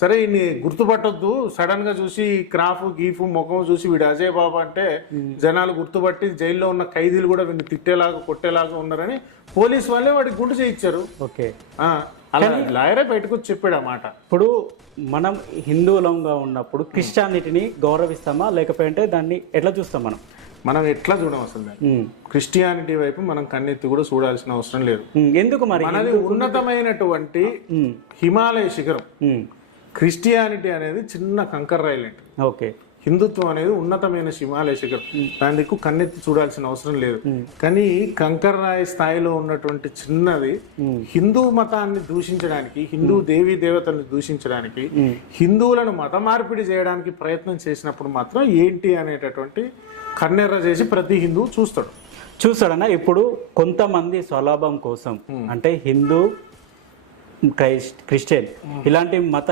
సరే ఈయన్ని గుర్తుపట్టొద్దు, సడన్ గా చూసి క్రాఫ్ గీఫ్ ముఖం చూసి వీడు అజయ్ బాబు అంటే జనాలు గుర్తుపట్టి జైల్లో ఉన్న ఖైదీలు కూడా వీడిని తిట్టేలాగా కొట్టేలాగా ఉన్నారని పోలీసు వాళ్ళే వాడికి గుండు చేయించారు. ఓకే, అలా లాయరే బయటకు వచ్చి చెప్పాడు అన్నమాట. ఇప్పుడు మనం హిందువులంగా ఉన్నప్పుడు క్రిస్టియానిటీని గౌరవిస్తామా లేకపోతే దాన్ని ఎట్లా చూస్తాం మనం? మనం ఎట్లా చూడం అసలు దాన్ని. క్రిస్టియానిటీ వైపు మనం కన్నెత్తి కూడా చూడాల్సిన అవసరం లేదు. ఎందుకు మరి? మనది ఉన్నతమైనటువంటి హిమాలయ శిఖరం. క్రిస్టియానిటీ అనేది చిన్న కంకర్ ఐలాండ్. ఓకే, హిందుత్వం అనేది ఉన్నతమైన హిమాలయ శిఖరం. దాని దిక్కు కన్నెత్తి చూడాల్సిన అవసరం లేదు. కానీ కంకర్ రాయి స్థాయిలో ఉన్నటువంటి చిన్నది హిందూ మతాన్ని దూషించడానికి, హిందూ దేవీ దేవతల్ని దూషించడానికి, హిందువులను మత మార్పిడి చేయడానికి ప్రయత్నం చేసినప్పుడు మాత్రం ఏంటి అనేటటువంటి కన్నెర్ర చేసి ప్రతి హిందువు చూస్తాడన్నా. ఇప్పుడు కొంతమంది స్వలాభం కోసం అంటే హిందూ క్రిస్టియన్ ఇలాంటి మత